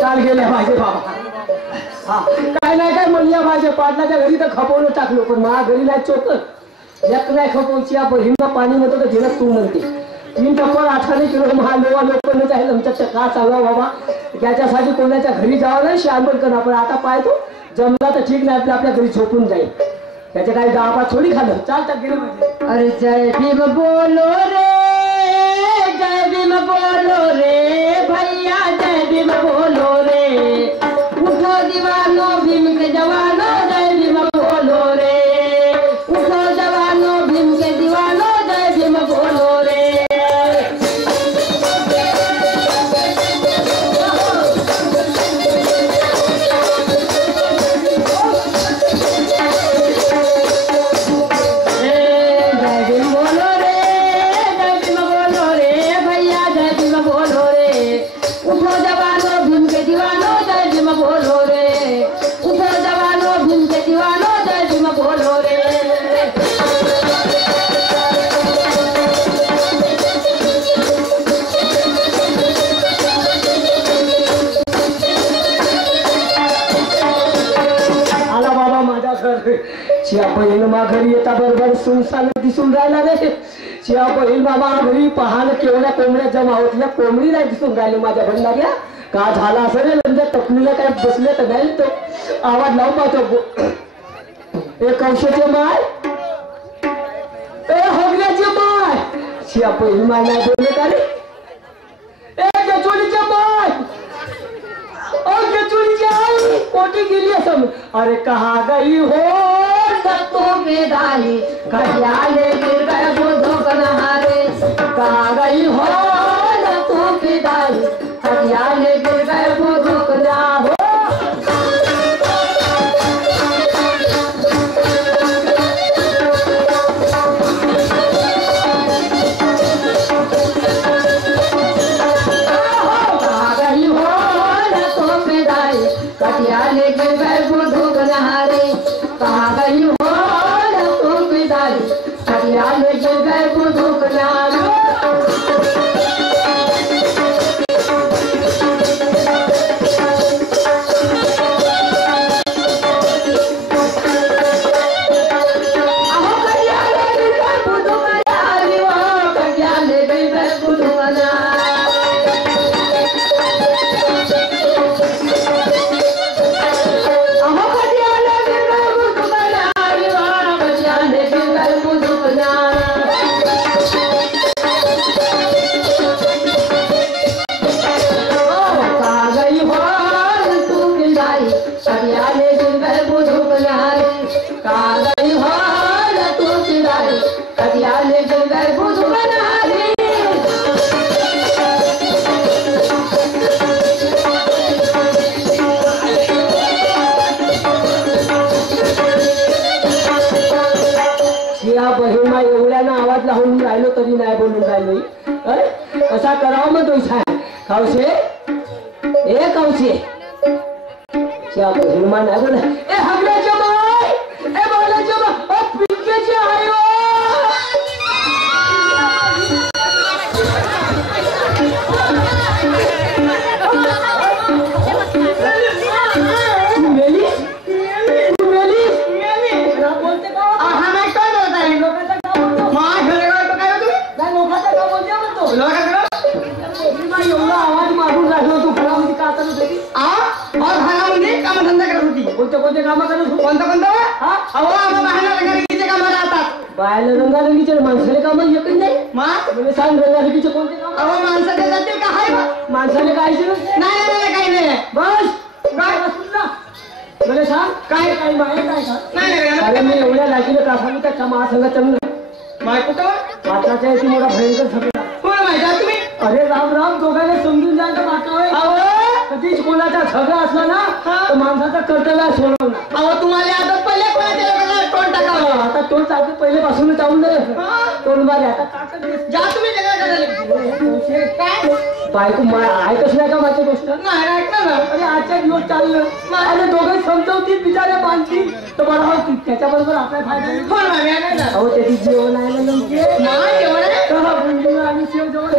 काल गेल्या पाहिजे बाबा. हा काय नाही काय म्हणल्या पाहिजे. पाटलाच्या घरी तर खपवून टाकलो पण माझ्या घरी नाही चोपत एक नाही खपवची. आपण हिंदा पाणी म्हणतो तर घेणं तू म्हणते 3 टप्पर 18 किलो महालोवा लोक आहे आमच्या का सांगा बाबा. त्याच्यासाठी कोणाच्या घरी जावं नाही शांबल कर. आपण आता पाहतो जमला तर ठीक नाही आपल्या घरी झोपून जाईल. त्याच्या काही गावा थोडी खाल्लं चालतात गेलं म्हणजे. अरे जय भीम बोलो रे जय भीम बोलो रे भैया जय भीम बोलो रे. उठो दीवानो भीम के जवानो जय भीम बोलो रे. उठो जवानो भीम के दीवानो जय भीम बोलो रे. शिया बहीण मा घरी येता बरोबर सुनसान दिसून राहिला नाही. शिया बहीण बाबा घरी पाहणं केवढ्या कोंबड्या जमा होत्या. कोंबडी नाही दिसून राहिली माझ्या भंडाऱ्या. का झाला असं रे म्हणजे टपलीला काय बसले तर नाही तो आवाज लावून पाहतो. एक औषधे माय ए हगण्याचे माय. शिया बहीण माय नाही बोलले का रे. ए गचोलीचे माय गचोलीची आई कोटी गेली असं. अरे कहा गई हो सत्तों के दाई कल्याले गिर गए बुद्धों का नहारे. कहा गई हो सत्तों के दाई कल्याले गिर गए बुद्धों का नहारे. कटियाले गिर गए बुद्धों का नहारे. कहा गई हो तुम पिताई कटियाले गिर गए बुद्धों का नहारे. बहिणा एवढ्यानं आवाज लावून राहिलो तरी नाही बोलून राहिलो. कसा करावा मग तो खावशे ए खावशे त्या बहिणमा नाही बोला. ए हगल्याच्या माय ए बोलाच्या माय पिंकेची आहे. एवढा आवाज मारून राहिलो तू घरामध्ये का करत होती. घरामध्ये काम धंदा करत होती. कोणते काम करत होती. कोणतं काम राहतात. बायला रंगारंगीचे माणसाले काम एकच नाही. म्हणजे सांग रंगारंगीचे कोणते काम. माणसाचे जातील का हाय माणसाने काय नाही काही नाही. बस काय मला सांग काय काही माहिती काय सांग. अरे मी एवढ्या लाकीला कासामी त्या महासंघ चंद्र माय कुठं पात्राच्या याची मोठा भयंकर झगडा. तुम्ही अरे राम राम दोघांना समजून जायचं वाटतं. कधीच कोणाचा झगडा असला ना तर माणसाचा कर्तव्य सोडवणार. अहो तुम्हाला आता पहिले कोणाच्या तोंड टाकावं. आता तोंड चालते पहिले पासून जाऊन दे तोंड मारे. आता जा तुम्ही काय बायको ऐकच नाही का माझी गोष्ट. नाही ऐकलं ना. अरे आजच्या दिवस चाललं आणि दोघे समजवतील बिचाऱ्या बांधतील तर बरं होती. त्याच्याबरोबर आपला फायदा. अहो त्याची जेवण आहे ना आणि शेव जेवण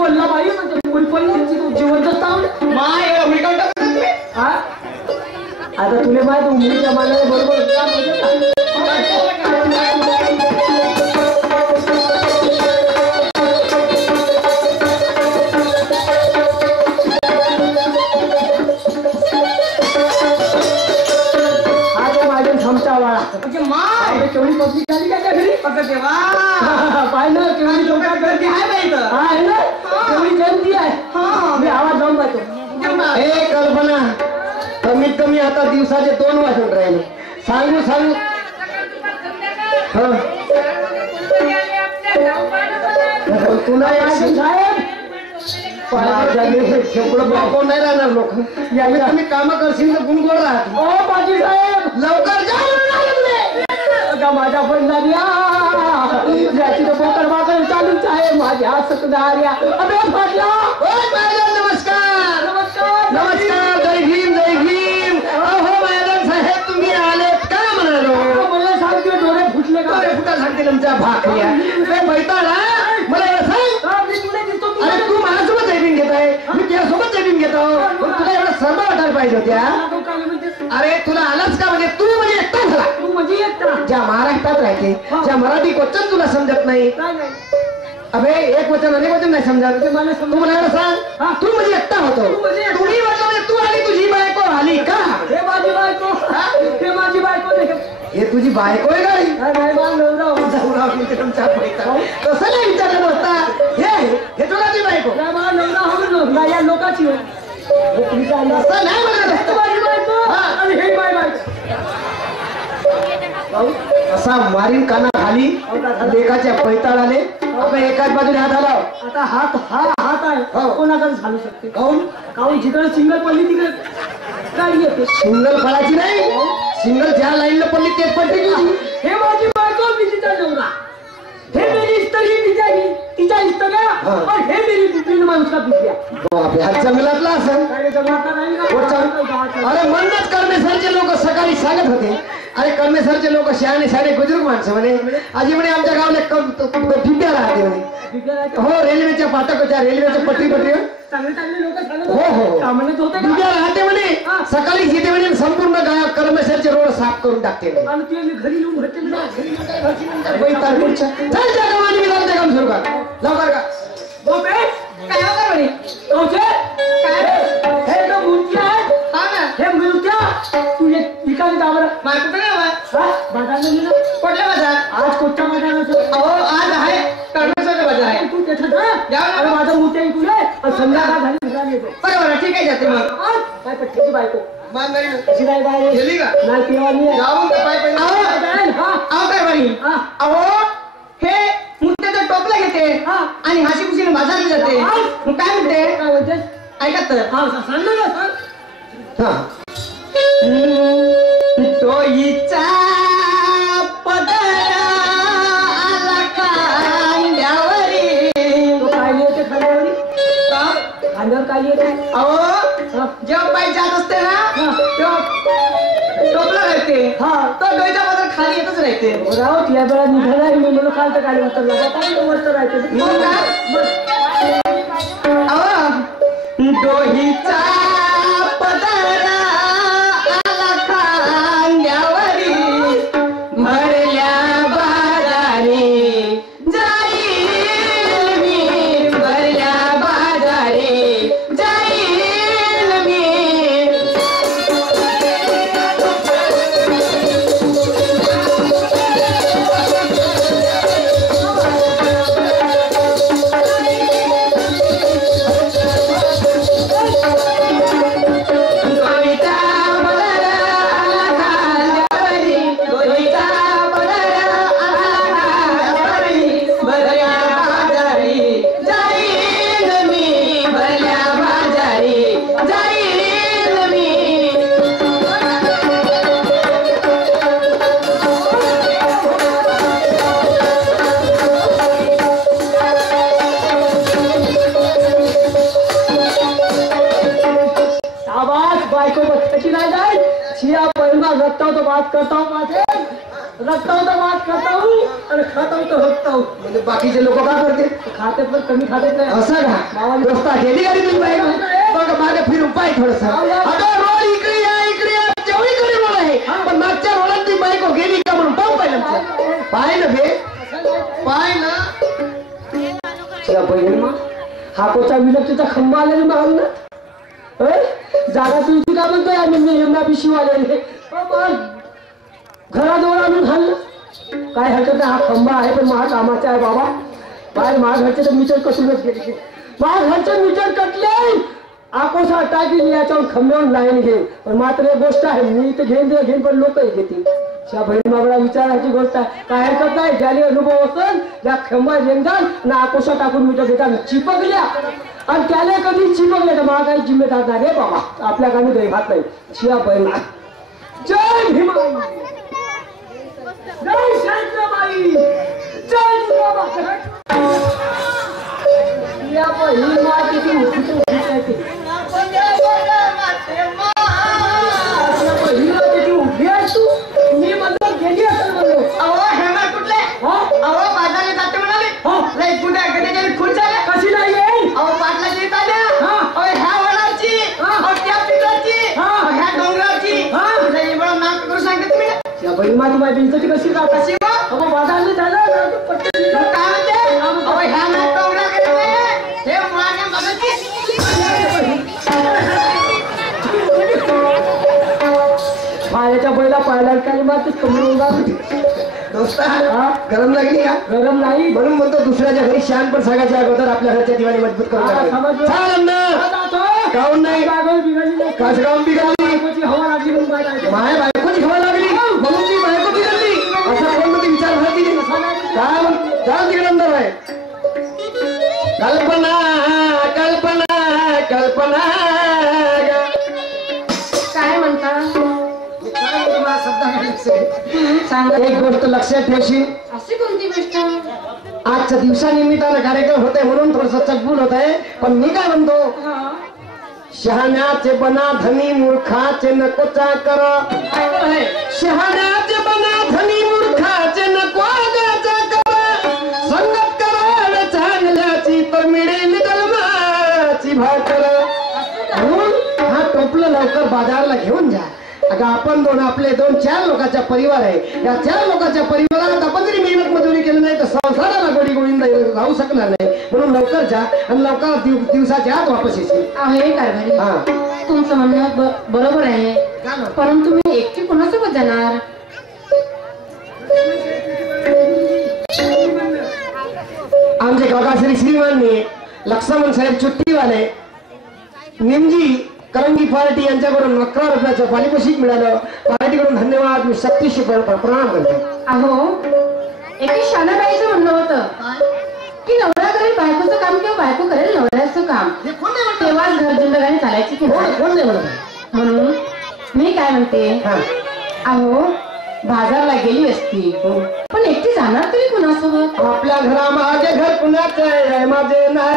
बोलला बाई म्हणजे मुलपणी जिवंत तावड माय हुडकावून टाकत तुम्ही हा आता तुला माहित उमरीच्या मानाने बरोबर का म्हणजे केवढी पब्लिक झाली का त्या घरी पाहिलं केवढी लोक गर्दी आहे बाई आहे ना केवढी गर्दी आहे मी आवाज जाऊन पाहतो हे कल्पना कमीत कमी आता दिवसाचे 2 वाजून राहिले सांगू सांगू तुला साहेब कोण नाही राहणार लोक यावेळी तुम्ही काम करशील तर गुणगोळ राहत ओ पाटील साहेब लवकर जा माझ्या बंधाऱ्या ज्याची तर बोकड बाकड चालूच आहे माझ्या सकदार्या अबे फाटला नमस्कार नमस्कार नमस्कार जय भीम जय भीम अहो मॅडम साहेब तुम्ही आलेत का म्हणालो मला सांगते डोळे फुटले का डोळे फुटा सांगते तुमच्या भाकऱ्या बैताळा मला सांग अरे तू माझ्यासोबत जैबिन घेत आहे मी तुझ्यासोबत जैबिन घेतो तुला एवढं सर्व वाटायला पाहिजे होत्या अरे तुला आलाच का म्हणजे तू म्हणजे एकटा झाला तू म्हणजे एकटा ज्या महाराष्ट्रात राहते ज्या मराठी क्वचन तुला समजत नाही अबे एक वचन अनेक वचन नाही समजत तू म्हणायला सांग तू म्हणजे एकटा होतो तुम्ही म्हणजे तू आणि तुझी बायको आली का हे माझी बायको हे माझी बायको हे तुझी बायको आहे तसं नाही विचारलं होता हे तुला ती बायको या लोकांची असं नाही म्हणत माझी बायको आणि हे माझी बायको असा मारीन काना खाली लेकाच्या पैताळाने आपण एकाच बाजूने हात आला आता हात हा हात आहे कोणाकडे झालू शकते काऊन जिकडे सिंगल पडली तिकडे गाडी येते सिंगल फळाची नाही सिंगल ज्या लाईनला पडली तेच पडते तुझी हे माझी बायको मी तिचा नवरा हे मेरी स्त्री तिच्या इस्त्या और हे मेरी बिपिन माणूस का बिपिया हा जंगलातला असं अरे म्हणूनच कर्मेसरचे लोक सकाळी सांगत होते अरे कर्मेसरचे लोक शहाणे शहाणे बुजुर्ग माणसं म्हणे आजी म्हणे आमच्या गावाला बिब्या राहते म्हणे हो रेल्वेच्या फाटकच्या रेल्वेच्या पटरीवर चांगले चांगले लोक हो हो म्हणत होते बिब्या राहते म्हणे सकाळी येते म्हणे संपूर्ण गाव कर्मेसरचे रोड साफ करून टाकते आणि ते मी घरी येऊन भरते चल त्या गावाने मी लावते काम सुरू कर लवकर का काय होणार म्हणे हे तो मूर्ती आहे हे मूर्त्या तू इकाने का बरं कुठे बाजार कुठल्या बाजार आज कोणत्या बाजारात अहो आज आहे कर्मेसरचा बाजार आहे तू त्याच्यात माझा मूर्त्या तुला संध्याकाळ झाली घराला येतो बरोबर ठीक आहे जाते मग काय पट्टीची बायको कशी नाही बाहेर गेली का नाही केव्हा जाऊन काय बाई अहो हे मुद्द्याचं टोपलं घेते आणि हाशी खुशीने बाजारला जाते मग काय म्हणते ऐकत तर सांग ना सांग टोईचा पदर आला खांद्यावरी काय येते खांद्यावरी खांद्यावर काय येते अहो जेव्हा बाई जात असते ना तेव्हा टोपलं राहते तो डोईच्या पदर खाली येतच राहते राहत या वेळा निघाला मी म्हणून खालचं काढी मस्त राहते डोहीचा पदर आला खांद्यावरी भरल्या बाजारी जाईल मी भरल्या बाजारी जाईल मी बात करता हूँ रखता हूँ तो बात करता हूँ और खाता हूँ तो हटता हूँ. म्हणजे बाकीचे लोक काय करते खाते पण कमी खाते नाही. असं का दोस्ता गेली गाडी तुम्ही बाहेर बघ मागे फिरून पाय थोडस अगं रोड इकडे या जेवढी कडे रोड आहे पण मागच्या रोडात ती बाईक गेली का म्हणून पाहू पाहिलं पाय ना बे पाय ना त्या बहिणी हाकोचा विलक्षचा खंबा आलेला मागून ना जागा तुझी का म्हणतोय आम्ही यमुना पिशीवाले घराजवळ आणून खाल्लं काय हरकत नाही. हा खंबा आहे पण माझ्या कामाचा आहे बाबा. बाहेर माझ्या घरचे तर मीटर कटूनच गेले. माझ्या घरचे मीटर कटले आकोसा टाकी याच्यावर खंब्यावर लाईन घेईन पण मात्र एक गोष्ट आहे मी तर घेईन पण लोकही घेतील. त्या बहीण बाबा विचारायची गोष्ट आहे काय हरकत नाही. ज्याने अनुभव असेल त्या खंबा जेंजाल ना आकोसा टाकून मीटर घेतात चिपकल्या आणि त्याला कधी चिपकले तर मला काही जिम्मेदार नाही रे बाबा. आपल्या गावी दैवात नाही. शिया बहीण जय भीमाई जय शांताबाई जय जिजाबाई. या बहीण मा किती उठते बहीण किती उभी आहे तू. मी म्हणतो गेली असेल म्हणलो. अहो हेमा कुठले अहो बाजारला जाते म्हणाले लई कुठे गेली खुश झाले कशी नाही येईल. अहो पाटला येत आल्या अहो ह्या वडाची अहो त्या पिठाची ह्या डोंगराची लई बडा नाम करू सांगते तुम्ही या बहीण मा तुम्हाला बिंचती कशी का कशी हो अहो बाजारला झालं पटकन काय म्हणते अहो ह्या ना डोंगरा गेले हे मागे बघायची माझ्या बैला पाहिला काही मात्र कमी होणार. दोस्ता गरम लागली का गरम नाही म्हणून म्हणतो दुसऱ्याच्या घरी शान पण सांगायच्या अगोदर आपल्या घरच्या दिवाणी मजबूत करून टाकायची. चाल ना काऊन नाही काच काऊन बिघडली हवा लागली म्हणून माझ्या बायकोची हवा लागली म्हणून ती बायको बिघडली असा कोण मध्ये विचार भरती काय तिकडे अंदर आहे कल्पना कल्पना कल्पना काय म्हणता सांगा एक गोष्ट लक्षात ठेवशील. अशी कोणती गोष्ट आजच्या दिवसानिमित्तानं कार्यक्रम होत आहे म्हणून थोडस चकबूल होत आहे पण मी काय म्हणतो शहाण्याचे बना धनी मूर्खाचे नकोचा कर शहाण्याचे बना धनी मूर्खाचे नको आगाचा कर संगत करा चांगल्याची तर मिळेल दलमाची भाकर म्हणून हा टोपलं लवकर बाजारला घेऊन जा. अगं आपण आपले 2-4 लोकांचा परिवार आहे. या 4 लोकांच्या परिवारात आपण जरी मेहनत मजुरी केली नाही तर संसाराला गोडी गोविंद राहू शकणार नाही म्हणून लवकर जा आणि लवकर दिवसाच्या आत वापस येशील. आहे कारभारी तुमचं म्हणणं बरोबर आहे परंतु मी एकटी कोणासोबत जाणार आमचे काका श्रीमाननी लक्ष्मण साहेब चुट्टीवाले निमजी करंगी पार्टी यांच्याकडून 11 रुपयाचं पारितोषिक मिळालं. पार्टीकडून धन्यवाद. मी शक्तीशी प्रणाम करतो. अहो एकी शानाबाईचं म्हणणं होतं की नवरा करेल बायकोचं काम किंवा बायको करेल नवऱ्याचं काम तेव्हाच घर जिंदगानी चालायची की कोण नाही म्हणत म्हणून मी काय म्हणते अहो बाजारला गेली असती पण एकटी जाणार तरी कुणासोबत आपल्या घरामागे घर कुणाचं आहे माझे नाही